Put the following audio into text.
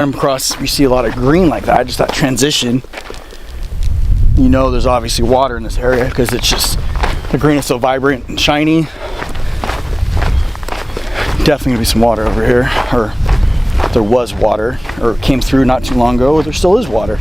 Come across, you see a lot of green like that, just that transition. You know there's obviously water in this area because it's just, the green is so vibrant and shiny. Definitely gonna be some water over here, or there was water, or came through not too long ago, or there still is water.